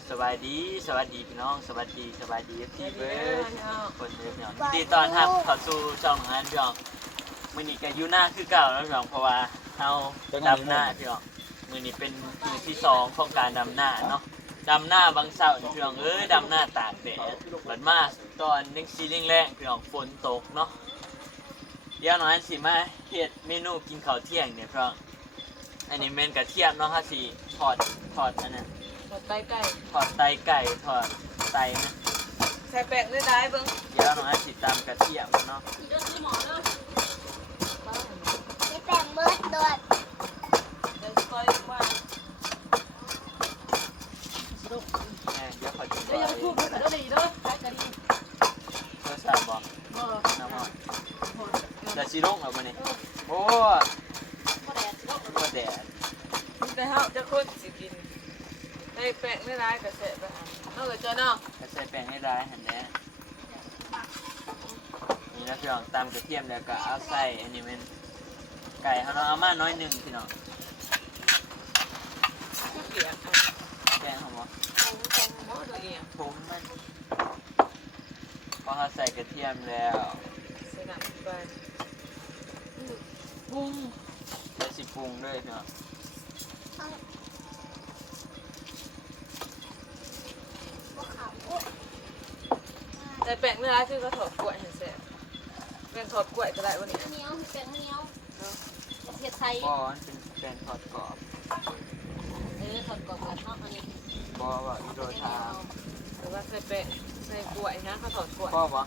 กราบสวัสดีสวัสดีพี่น้องสวัสดีสวัสดีพี่เบิร์ดคนเบิร์ดพี่น้องยินดีต้อนรับเข้าสู่ช่องงานพี่น้องมื้อนี้ก็อยู่หน้าคือเก่าแล้วพี่น้องเพราะว่าเฮาดำหน้าพี่น้องมื้อนี้เป็นมื้อที่สองของการดำหน้าเนาะดำหน้าบางเช้านี่พี่น้องเอ้ยดำหน้าตากแดดบัดมาตอนนึงซีเร่งแรงพี่น้องฝนตกเนาะเดี๋ยวน้อยสิมาเฮ็ดเมนูกินข้าวเที่ยงเนี่ยพี่น้องอันนี้เมนกระเทียมเนาะค่ะสิทอดทอดอันนั้น หมดไก่ไก่ทอดไตไก่ทอดไตนะใส่แป้งได้ได้เบิ้งเดี๋ยวน้องอาติดตามกระเทียมเนาะเรื่องที่หมอเด้อไม่แปลงเบิร์ดโดดเดี๋ยวซอยว่าแม่เดี๋ยวขอกินเดี๋ยวยังพูดภาษาเกาหลีเด้อใช้กะหรี่โทรศัพท์บอกเออน้ำมันหมดจะชิลงเอามาเนี่ยโอ้พอแดดลบตัวแดดแต่เฮาจะคน สิกินใส่แป้งได้ได้กระเสะไปอะเอาเลยเจ้าเนาะจะใส่แป้งให้ร้ายหันแน่นี่นะพี่น้องตามกระเทียมแล้วก็เอาใส่อันนี้เป็นไก่เขาเนาะเอามาน้อยหนึ่งพี่น้องผู้เกลียดอะแป้งเขาบอกโอ้โหหมอตัวเองผมมันพอเขาใส่กระเทียมแล้วใส่น้ำไปปุ้งแล้วสิปรุงด้วยพี่น้อง พวกเขาอุ๊ย ใส่แป้งได้ได้ชื่อก็ถอดกล้วยเห็นเสร็จแป้งถอดกล้วยก็ได้วันนี้เหนียวแปลงเหนียวประเทศไทยบอมันเป็นแป้งทอดกรอบเออถอดกรอบกันเนาะอันนี้บอว่าอีโดทามหรือว่าใส่แป้งใส่กล้วยนะเขาถอดกล้วยพ่อบอก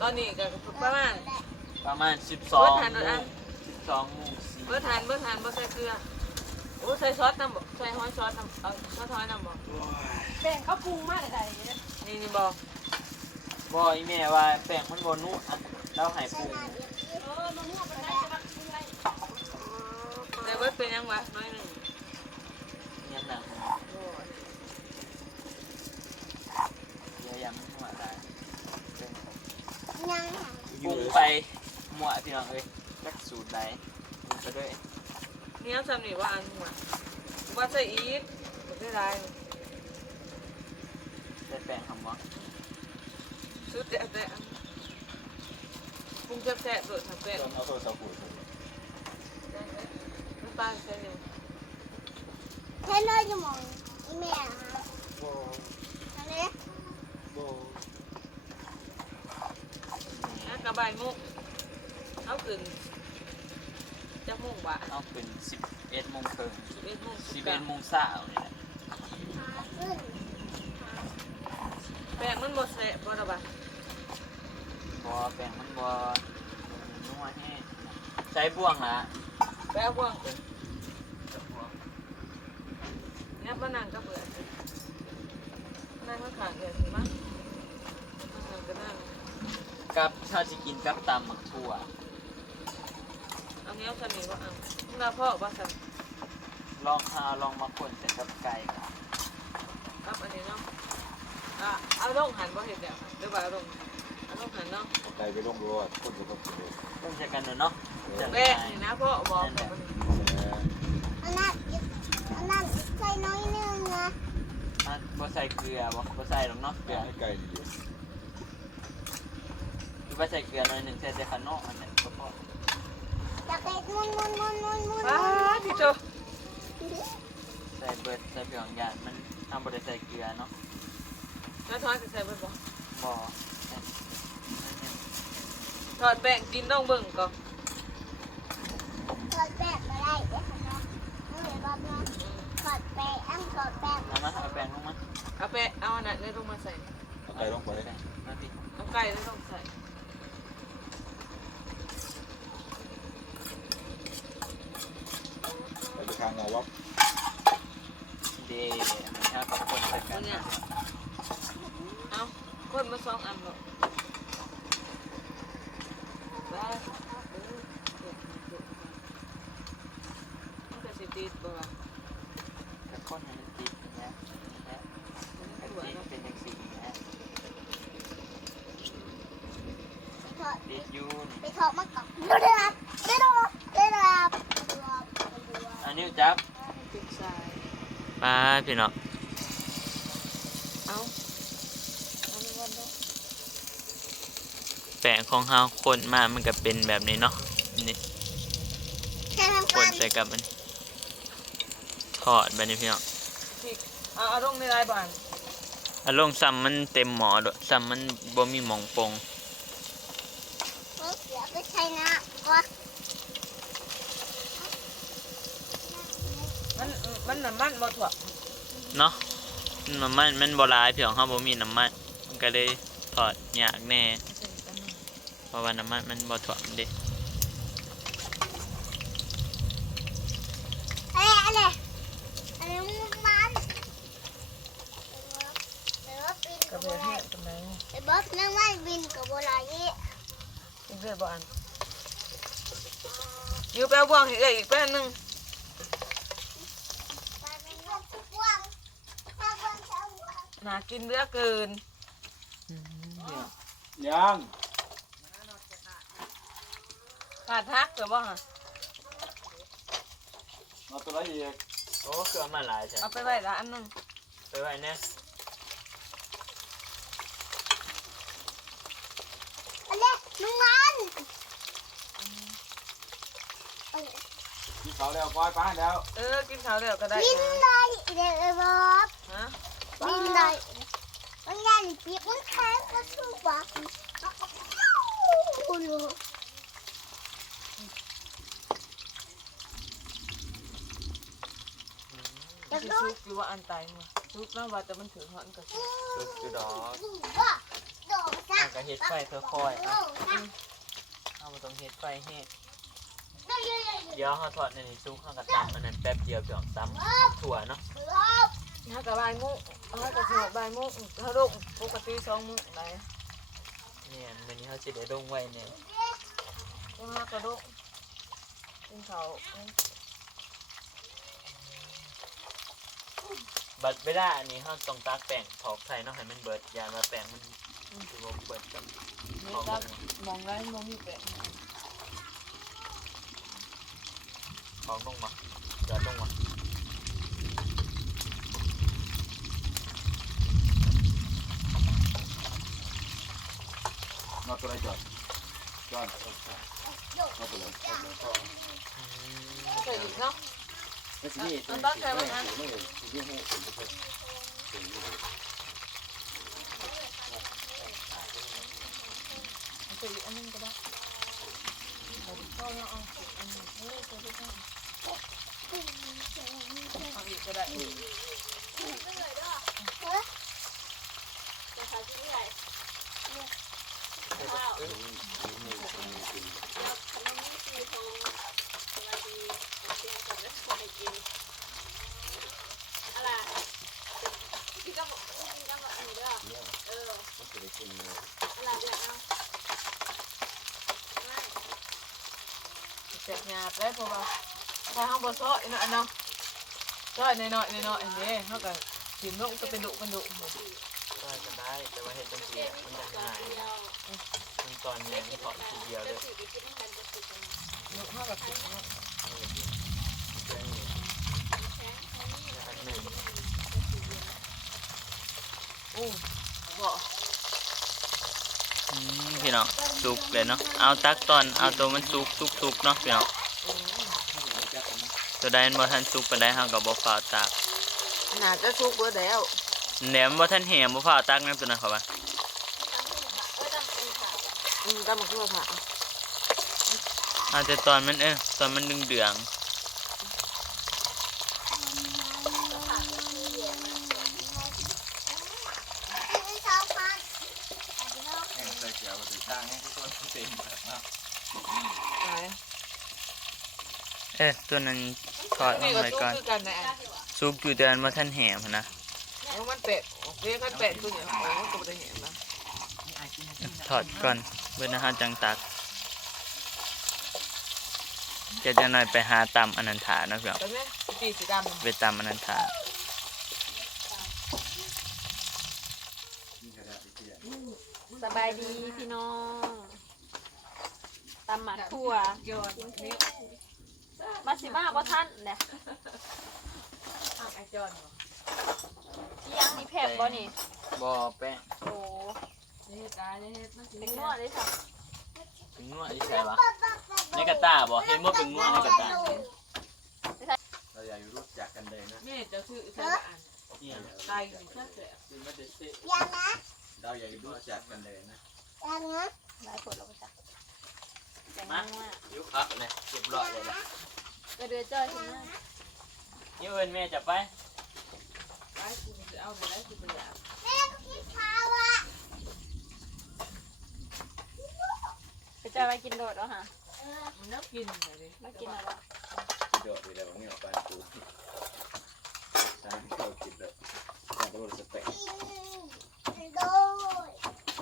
ตอนนี้ก็ประมาณประมาณ12เบิโมดงทันแล้วนะ12โมงสี่เบอร์ทานเบอร์ทานเบอร์ใส่เกลือโอ้ใส่ซอสน้ำบ่ใส่ห้อยซอสน้ำเอาซอสห้อยน้ำบ่แบ่งเขาปรุงมาได้ๆเนี่ยนี่นี่บอก บอยแม่ว่าแป้งมันบนนุ่อะเราใหายปรุงเออมะม่วงเป็นไรจะมาปรุงอะไรแต่เบิร์เป็นยังวะน้อยหนึ่งเนี่ยหนังโอ้ยเดี๋ยวยังไม่หัวได้เป็นยังปรุงไปหมวพี่น้องเอ้ยจักสูตรใดปรุงไปด้วยเนี่ยวจำนี่ว่าอันหัวว่าใส่อีกบ่ได้ไรได้แป้งทำมั้ง ชุดแต่แต่อันปรุงแซ่บๆโดดทำเป็นเอาโทรศัพท์กูน้ำตาลใส่เนี่ยแค่น้อยจะมองอีแม่ฮะอันนี้นะกระบายมุกเอาขึ้นจักมุกบะเอาเป็น11โมงครึ่งสิบเอ็ดมุก11โมงเช้านี่แหละหาขึ้น แป้งมันบ่แซ่บบ่ละบะบอ แป้งมันบอนัวแห้งใช้บ่วงละแป้งว่างขึ้นเนี่ยป้านังก็เบื่อนั่งข้างๆเดี๋ยวสิมั้งนั่งก็นั่งกับถ้าจะกินกับตำหมักถั่วเอาเนี้ยสนิทว่าเอาหน้าพ่อว่าสันลองหาลองมาคนแต่กับไก่ครับครับอันนี้เนาะอะเอาลงหันบ่เห็นเดี๋ยวหรือว่าเอาลง เอาลงหันเนาะไก่ไปลงรถคนก็ต้องกินเลยต้องใช้กันเนาะจะแม่นี่นะพ่อบอกแบบนี้อันนั้นอันนั้นใส่น้อยนึงนะอะบ่ใส่เกลือบ่บ่ใส่หรอกเนาะเกลือให้ไก่ดีคือบ่ใส่เกลือหน่อยหนึงใส่แต่ขนมอันนั้นก็พอจะเก็ดมุนมุนมุนมุนมุนป้าพี่โจใส่เบิดใส่เพียงอย่างมันทำบ่ได้ใส่เกลือเนาะแล้วทอดจะใส่ไปบ่บ่ ทอดแป้งกินต้องเบิ่งก่อนถอดแป้งมาได้เด้อค่ะเนาะเอาเดี๋ยวรอบนะถอดแป้งอันถอดแป้งเอามาเอาแป้งลงมาเอาแป้งเอาอันนั้นเลยลงมาใส่เอาไก่ลงไปแป้งมาพี่เอาไก่เลยลงใส่ไปไปทางเงาวับ พี่น้อเอาเอาไปแป้งของเฮาคนมามันก็เป็นแบบนี้เนาะนี่คนใส่กับมัน ทอดแบบนี้พี่เน้องเอาเอาลงในรายบ้านอะลงซ้ำมันเต็มหมอด้วยซ้ำมันบ่มีหมองปงไม่เนมันมันน้ำมันบ่ถั่ว เนาะน้ำมันมันบ่หลายพี่น้องเฮาบ่มีน้ำมันมันก็เลยทอดยากแน่เพราะว่าน้ำมันมันบ่ท่วมเด้อะไรอะไรอะไรมันเดี๋ยวบินกกัระบเบียอะไรแห้งตรงไหนไอ้บ๊อบนั่งว่าบินกับอะไรอีกเรื่อยบ่อันอยู่แป๊บว่างอีกเอ้ยอีกแป๊บนึง ไปเป็นเรื่องทุกวันถ้าวันเช้า วันน่ากินเหลือเกิน ยังขาดทักแต่ว่าเอาตัวไรอีกโอ้คือเอามาหลายใช่เอาไปไว้ละอันนึงไปไว้แน่อะไรมึงมันเอ้ยกินเขาแล้วก้อยฟ้าแล้ว เออ กินข้าวเดี๋ยวก็ได้บินนะเลยเดี๋ยวไอ้บ๊ อบฮะบินเลยมันยันปีกมันแข็งก็สู้บักคุณรู้มันสิซุกหรือว่าอันตายมาซุกแล้วว่าแต่มันถือหอนก็ซุกสุกคือดอกว่าโดดจ้ะเอาก็เฮ็ดไฟค่อยๆอะเอาบ่ต้องเฮ็ดไฟแห้งเดี๋ยวเฮาทอดในนี้ซุกเฮาก็ตำอันนั้นแป๊บเดียวพี่น้องตำถั่วเนาะถ้ากับใบายมุก ถ้ากับสิบใบายมุกถ้าลูกปกติสองมุกไหนเนี่ยมื้อนี้เฮาสิได้ลงไว้เนี่ยก็ห้ากระดูกกินข้าวบัดเวลาอันนี้เฮาต้องตักแป้งถอกไข่เนาะให้มันเบิดยานว่าแป้งมันสิบ่เบิดกันนี่ก็มองได้มองมีแปะของลงมาจอดลงมา เอาตัวไรจอดจอดเอาตัวไรใส่อีกเนาะไม่สิมันต้องใช้ประมาณใส่อีกอันนึงก็ได้ก็ยังเอาอันนี้เฮ้ยก็ได้เอาอีกก็ได้เจ็ บหยาบได้เพราะว่าถ้าห้องบ่ซ้อยเนาะอันเนาะซ้อยน้อยๆน้อยๆอันนี้เฮาก็กินลูกก็เป็นดุเป็นดุ ก็จะได้แต่ว่าเฮ็ดจังซี่มันจะง่ายมันตอนแยงถอดทีเดียวเลยดุเฮาก็กินเนาะอันหนึ่งโอ้บ่อืมพี่น้องสุกเลยเนาะเอาตักตอนเอาตัวมันสุกสุกสุกเนาะพี่น้องตัวใดมันบ่ทันสุกปานใดเฮาก็บ่ฟ้าตากน่าจะสุกเบิดแล้ว แหนมบ่ทันแหมบ่ฟ้าวตักนำตัวนั้นเขาว่าอืมตำบักหุ่งค่ะเอาแต่ตอนมันเออตอนมันเดืองใส่เกียวใส่ช่างให้ทุกคนเต็มแบบนะไหนๆเออตัวนั้นทอดนี่เอาก็ไว้สุกก่อนคือกันแหละสุกอยู่แต่อันบ่ทันแหมหั้นนะ แล้วมันเป็ดเรียกกันเป็ดตัวเนี่ยโอ้ก็บ่ได้เห็นนะถอดก่อนเบิ่นนะฮะจังตักจะจะหน่อยไปหาตำอนันถาเนาะพี่น้องแต่เนี่ยสีสีดำไปตำอนันถาสบายดีพี่น้องตำหมักทั่วโยนนี่มาสิมาบ่ท่านเนี่ยไอจอนที่ ยังนี่แพบบ่นี่บ่แป้งโอ้นี่กายเลยเฮ็ดมันสิเป็นเป็นนนววดดเลยค่ะเป็นงัวอีใช่ปะในกระตาบ่เห็นว่าเป็นงัวในกระตาเราอยากรู้จักกันเลยนะแม่จะซื้อใส่บ้านเนี่ยตายอยู่ซะแซ่บซื้อมาเด็ดสิยังนะเราอยากรู้จักกันเลยนะยังนะหลายคนเราก็จะแต่งมานัวยุบครับเลยเรียบร้อยเลยนะกระเดือจ้อยขึ้นมานี่เอิญแม่จะไปไปกูจะ เอาไปได้กูไปอยากแม่ก็กินข้าวอะไปจ้อยไปกินโดดแล้วฮะมันน่ากินเลยดิมากินอะไรโดดไปแล้วไม่ออกไปกูทางเขากินเลยทางก็รู้สเต็กกินโดย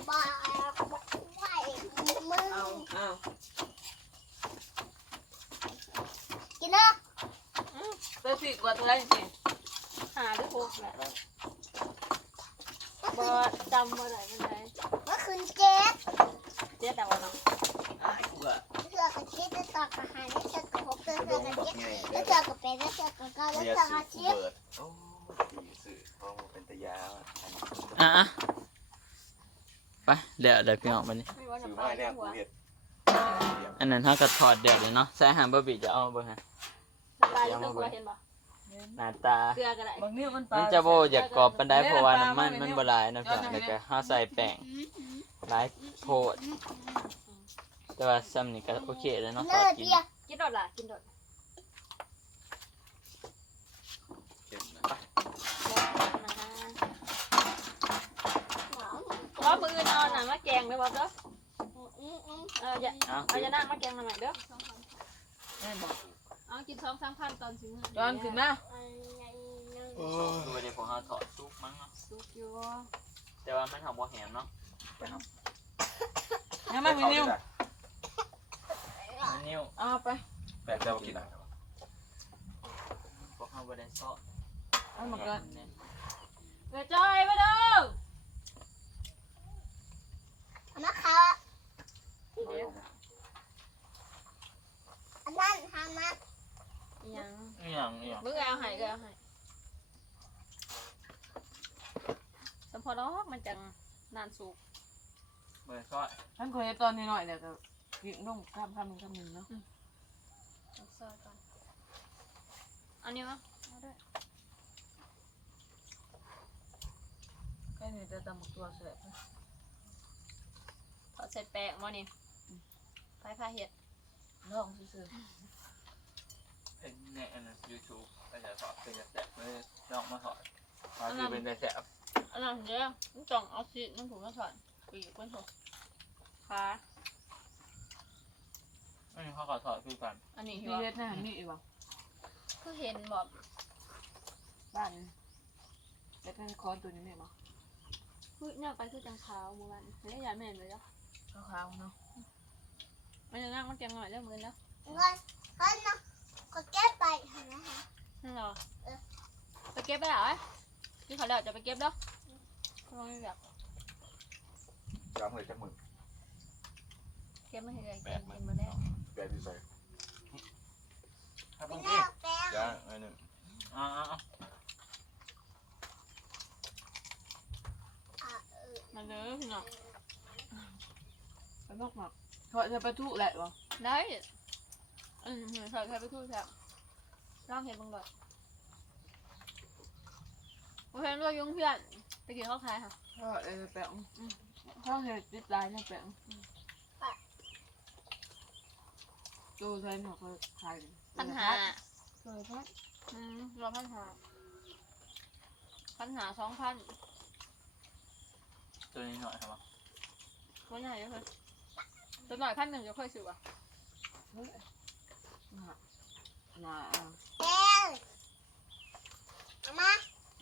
บาบอกไหวมึงเอาเอากินเนาะแต่สิกว่าตัวได้จริงหาด้วยพวกแหละ บ่จำบ่ได้เป็นไรเมื่อคืนเจ๊ดเจ๊แต่ว่าน้องอ้ายกูอะเสือกับเจ๊ดจะต่อกับหาได้เสือกับหกเสือลกับงเจ๊บักดไงแล้วเสือกับเป็ดแล้วเสือกับเก้าแล้วเรียเสือสื่กับอเจี๊ยบเบิดโอ้ดีสื่อเพราะมันเป็นตะยาอะอะไปเดี๋ยวเดี๋ยวพี่ออกมานี่ไม่ว่าสื่อน้ำปลาไม่เนี่ยหักูวเห็ดอันนั้นถ้าก็ถอดเดี๋ยวเลยเนาะใส่อาหารบะบี่จะเอาเบิ่งฮะน้ำปลาที่เครื่องครัวเห็นบ่ หน้าตา เกลือก็ได้บางเนี่ยมันปมัลานจะโบอยากกรอบปันไดเพราะว่าน้ำมันมันบหลายนะพี่แล้วก็ห้าใส่แป้งหลายโพด แต่ว่าซ้ำนี่ก็โอเคแล้วเนาะเลิพอศกินเดียวกินโดดล่ะกินโดดเห็ดนะเพราะมืออื่นเอาหนังมาแกงเลยบ่เด้ออืมอืมเอาอย่าเอาเอาอย่านั่งมาแกงมาใหม่เด้อแม่บอ กเอากินสองสามพันตอนสิย้อนขึ้นมาดูไปเดี๋ยวผมเอาถอดซุปมั้งเนาะสุกอยู่แต่ว่ามันหอมบ่แหมเนาะงั้นมาพี่นิวมันนิ้วเอาไปแปลกใจว่ากินอะไรพวกเขาบ่ได้ซอสเอามาเกินเนี่ยเกลือจ้อยมาเด้อเอามาเขาอันนั้นทำมา ยังอหย่างอหย่างมึงเอาให้ก็เอาให้สมพอดอกมันจังนานสุกเบิ่งซอสท่านเคยตอนนี้หน่อยเดี๋ยวก็กินต้องข้ามข้ามข้ามหนึ่งเนาะเอาซอยก่อนเอานี้มั้เอาด้วยแค่นี้จะตำหมกตัวเสร็จถอดเสร็จแปะมานี่ไปพาเห็ดลองซื่อ เป็นในอันนั้น YouTube ก็จะถอดเป็นแสบเลยลองมาถอดมาคือเป็นแสบอันนั้นเดี๋ยวมันจ่องเอาสิมันถูกมาถอดปีกมันถูกขาอันนี้เขาขอถอดคือกันอันนี้ๆเห็มีนเวบ่ทนะมีอีกบ่คือเห็นบอกบ้านแต่ก็คอนตัวนี้ไม่บ่คือเนี่ยไปคือจังขาวเมื่อวานไม่ได้ยายแม่นเลยเนาะขาวๆเนาะมันจะนั่งมันแกงหน่อยเรื่องมือแล้วเงินเงินเนาะ ก็แก้ไปหานะคะนั่นเหรอไปเก็บไปเหรอที่เขาเดี๋ยวจะไปเก็บเด้อลองแบบย้ำเลยจักมือเก็บไม่เห็นเลยกินกินมาแล้วแปลกที่ใส่ครับเป็พี่นแม่แป้งย่างอันนึงอ๋อมาเลยพี่น้องไปนอกหมักเขาจะไปทุแหละบ่ได้ อืมเหมือนใส่ใส่ไปทู่แถบลองเห็นบ้างด้วยโอเคด้วยยุงเพื่อนไปกินข้าวคายค่ะก็เออแป้งเขาเห็ดติดลายเนี่ยแป้งตัวไทยเนี่ยเขาขายพันหาเลยพัดอืมรวมพันหาพันหาสองพันตัวนี้หน่อยครับตัวใหญ่เลยตัวหน่อยพันหนึ่งจะค่อยซื้อว่ะ น่าแป้งเอามา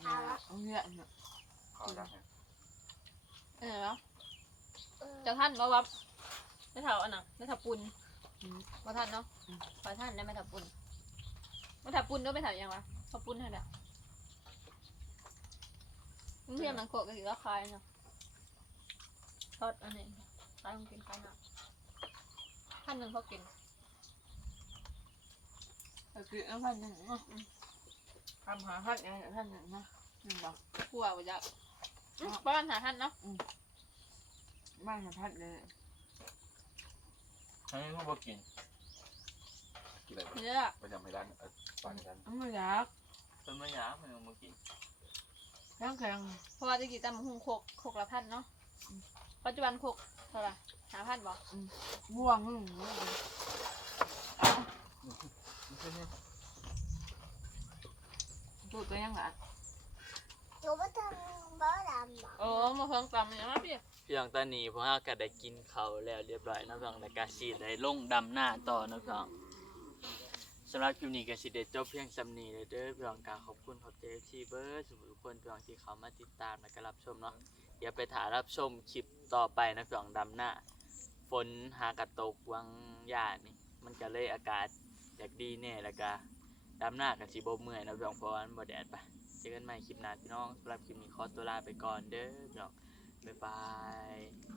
น่าเอาเนี่ยเนี่ยเขาดักเนี่ยเออเนาะจะท่านว่าวับไม่เท่าอันน่ะไม่เท่าปุนว่าท่านเนาะขอท่านได้ไม่เท่าปุนไม่เท่าปุนด้วยไม่เท่ายังวะเขาปุนให้แบบมึงเทียมหนังโขกกับสีราคายเนาะทอดอันนี้ตายมึงกินใครนะพันหนึ่งเขากินแต่คือเอาพันหนึ่งเนาะทำหาพันยังพันหนึ่งนะหนึ่งบาทกลัวว่าจะอืมประมาณหาท่านเนาะมาบ้านหาพัดเลยทั้งนี้เขาบอกกินกินอะไรนี่แหละไปทำให้ร้านเออปานกันมันไม่อยากเพิ่นไม่อยากเพิ่นเอามากินแข็งแข็งเพราะว่าตะกี้ตำหุงโคกโคกละพันเนาะปัจจุบันโคกเท่าไหร่หาพันบ่บ่วง อืมเอาตูดตัวยังอะหนูมาทำบ้าดำอะโอ้มาเพิ่งตำอย่างนั้นพี่พี่น้องตอนนี้พวกเราก็ได้กินข้าวแล้วเรียบร้อยเนาะพี่น้องในการสิได้ลงดำหน้าต่อเนาะพี่น้องสำหรับคลิปนี้ก็สิได้จบเพียงสำนี้เลยเด้อพี่น้องกราบขอบคุณขอบใจที่เบิร์ดสมุทุกคนพี่น้องที่เขามาติดตามและก็รับชมเนาะเดี๋ยวไปถ่ายรับชมคลิปต่อไปนะพี่น้องดำหน้า ฝนหากระตกวังยานี่มันก็เลยอากาศ จากดีแน่แล้วก็ดำหน้ากับสีโบเมื่อยนะพี่น้องเพราะว่ามันบ่แดดไปเจอกันใหม่คลิปหน้าพี่น้องสำหรับคลิปนี้ขอตัวลาไปก่อนเด้อพี่น้องบ๊ายบาย